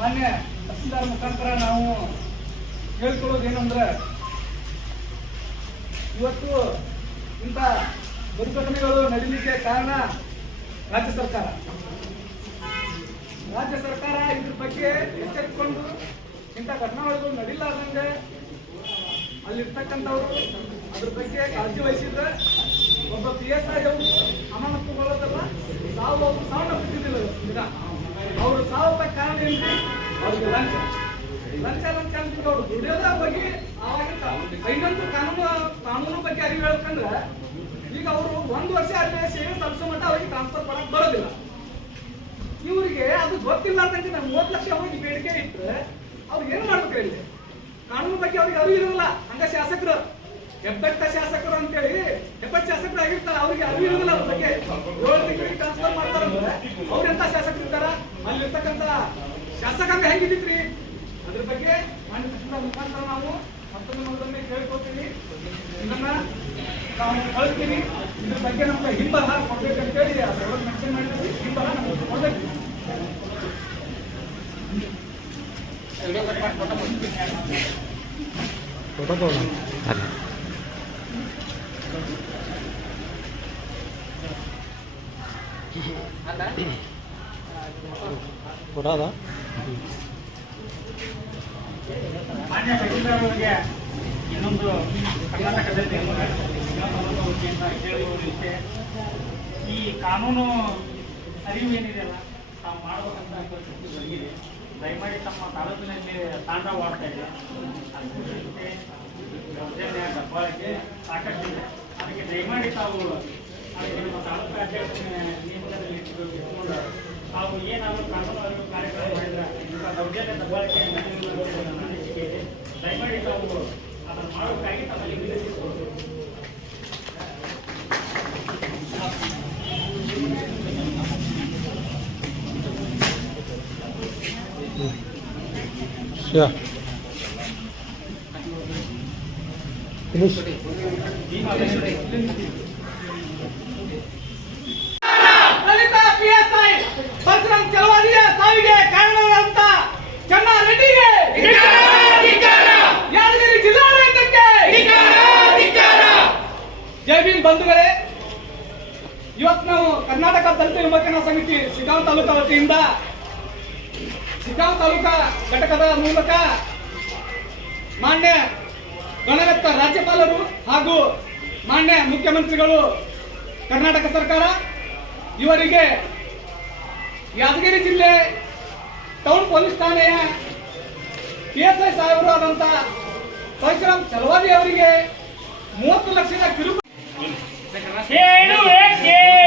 ಮಾನ್ಯ ತಹಸೀಲ್ದಾರ್ ಮುಖಾಂತರ ನಾವು ಹೇಳ್ಕೊಳ್ಳೋದು ಏನಂದ್ರೆ ಇವತ್ತು ಇಂಥ ದುರ್ಘಟನೆಗಳು ನಡೀಲಿಕ್ಕೆ ಕಾರಣ ರಾಜ್ಯ ಸರ್ಕಾರ. ರಾಜ್ಯ ಸರ್ಕಾರ ಇದ್ರ ಬಗ್ಗೆ ಎಚ್ಚೆತ್ಕೊಂಡು ಇಂಥ ಘಟನೆಗಳು ನಡೀಲಾರ್ದಂಗೆ ಅಲ್ಲಿರ್ತಕ್ಕಂಥವ್ರು ಅದ್ರ ಬಗ್ಗೆ ಕಾಳಜಿ ವಹಿಸಿದ್ರೆ ಒಬ್ಬ ಪಿ ಎಸ್ ಐ ಅವರು ಅಮಾನತುಗೊಳ್ಳೋದಲ್ಲ, ಸಾವು ಅವರು ಸಾವನ್ನ ಈಗ ಅವರು ಸಾವಿರ ಕಾರಣ ಏನ್ರಿ? ಲಂಚ ಲಂಚ ಅಂತ ಅವ್ರು ದುಡಿಯೋದ ಬಗ್ಗೆ ಇನ್ನೊಂದು ಕಾನೂನು ಕಾನೂನು ಬಗ್ಗೆ ಅರಿವು ಹೇಳ್ಕಂದ್ರೆ ಈಗ ಅವರು ಒಂದು ವರ್ಷ ಅಲ್ಲಿ ಸೇವೆ ಸಲ್ಲಿಸೋ ಮಟ್ಟ ಅವ್ರಿಗೆ ಟ್ರಾನ್ಸ್ಫರ್ ಮಾಡಕ್ ಬರೋದಿಲ್ಲ. ಇವರಿಗೆ ಅದು ಗೊತ್ತಿಲ್ಲ ಅಂತ ನಾವು ಮೂವತ್ತು ಲಕ್ಷ ಅವರಿಗೆ ಬೇಡಿಕೆ ಇಟ್ಟರೆ ಅವ್ರು ಏನು ಮಾಡ್ಬೇಕು ಹೇಳಿ? ಕಾನೂನು ಬಗ್ಗೆ ಅವ್ರಿಗೆ ಅರಿವು ಇರೋಲ್ಲ ಹಂಗ ಶಾಸಕರು ಹೆಬ್ಬೆಟ್ಟ ಶಾಸಕರು ಅಂತೇಳಿ ಹೆಬ್ಬೆಟ್ಟ ಶಾಸಕರು ಆಗಿರ್ತಾರೆ. ಅವ್ರಿಗೆ ಅರಿವು ಇರೋದಿಲ್ಲ ಅವ್ರ ಬಗ್ಗೆ. ಏಳು ತಿಂಗಳಿಗೆ ಟ್ರಾನ್ಸ್ಫರ್ ಮಾಡ್ತಾರಂದ್ರೆ ಅವ್ರು ಎಂತ ಶಾಸಕರು ಇರ್ತಾರ ಅಲ್ಲಿರ್ತಕ್ಕಂಥ ಶಾಸಕಾಂಗ ಹೆಂಗಿದ್ರಿ ಅದ್ರ ಬಗ್ಗೆ ಮಾನ್ಯ ಸಚಿವರ ಮುಖಾಂತರ ನಾವು ಮತ್ತೊಂದು ಮತ್ತೊಮ್ಮೆ ಕೇಳ್ಕೊತೀವಿ ಇದನ್ನ ನಾವು ಕಳಿಸ್ತೀವಿ. ಇದ್ರ ಬಗ್ಗೆ ನಮ್ಗೆ ಹಿಂಬಲ ಕೊಡ್ಬೇಕಂತೇಳಿ ಅದರೊಳಗೆ ಮೆನ್ಷನ್ ಮಾಡಿದ್ವಿ. ಹಿಂಬಲ ನಮ್ಗೆ ಕೊಡ್ಬೇಕು. ಕೊಡೋದ? ಮಾನ್ಯ ತಹಸೀಲ್ದಾರರಿಗೆ ಇನ್ನೊಂದು ಕರ್ನಾಟಕದಲ್ಲಿ ವಿಷಯ ಈ ಕಾನೂನು ಅರಿವು ಏನಿದೆಯಲ್ಲ ತಾವು ಮಾಡಬೇಕಂತ ಬಂದಿದೆ ದಯಮಾಡಿ ತಮ್ಮ ತಾಲೂಕಿನಲ್ಲಿ ತಾಂಡವಾಡ್ತಾ ಇದೆ ಅಸ್ಪೃಶ್ಯತೆ ದೌರ್ಜನ್ಯ ದಬ್ಬಾಳಿಕೆ ಸಾಕಷ್ಟಿದೆ ಅದಕ್ಕೆ ದಯಮಾಡಿ ತಾವು ನಿಮ್ಮ ತಾಲೂಕು ಅಧ್ಯಕ್ಷ ನೇಮಕದಲ್ಲಿ ಇಟ್ಕೊಂಡು ತಾವು ಏನಾದರೂ ಕಾನೂನು ಅರಿವು ಕಾರ್ಯಕ್ರಮ ಮಾಡಿದ್ರೆ ಇಂಥ ದೌರ್ಜನ್ಯ ದಬ್ಬಾಳಿಕೆ ನಡೆಯುವುದು ನನ್ನ ಅನಿಸಿಕೆ ಇದೆ ದಯಮಾಡಿ ತಾವು ಅದನ್ನು ಮಾಡೋಕ್ಕಾಗಿ ತಮ್ಮಲ್ಲಿ ವಿನಂತಿಸಿಕೊಳ್ಳುವುದು ಶ್ಯಾ ಫಿನಿಶ್ PSI ಬಸವರಾಜ್ ಚಳವಳಿಯ ಸಾವಿಗೆ ಕಾರಣರಾದಂತ ಚೆನ್ನಾರೆಡ್ಡಿಗೆ ಯಾದಗಿರಿ ಜಿಲ್ಲಾಡಳಿತಕ್ಕೆ ಜೈ ಭೀಮ್ ಬಂಧುಗಳೇ ಇವತ್ತು ನಾವು ಕರ್ನಾಟಕ ದಲಿತ ಯುವಕನ ಸಮಿತಿ ಶಿಗಾಂವ್ ತಾಲೂಕಾ ವತಿಯಿಂದ ಶಿಗಾಂವ್ ತಾಲೂಕಾ ಘಟಕದ ಮೂಲಕ ಮಾನ್ಯ ಗಣರತ್ನ ರಾಜ್ಯಪಾಲರು ಹಾಗೂ ಮಾನ್ಯ ಮುಖ್ಯಮಂತ್ರಿಗಳು ಕರ್ನಾಟಕ ಸರ್ಕಾರ ಇವರಿಗೆ ಯಾದಗಿರಿ ಜಿಲ್ಲೆ ಟೌನ್ ಪೊಲೀಸ್ ಠಾಣೆಯ ಪಿ ಎಸ್ ಐ ಸಾಹೇಬರು ಆದಂತ ಪರಶುರಾಮ್ ಚಲವಾದಿ ಅವರಿಗೆ ಮೂವತ್ತು ಲಕ್ಷದ ಕಿರು ಹೇಳುವೆ ಕೇಳಿರಣ್ಣ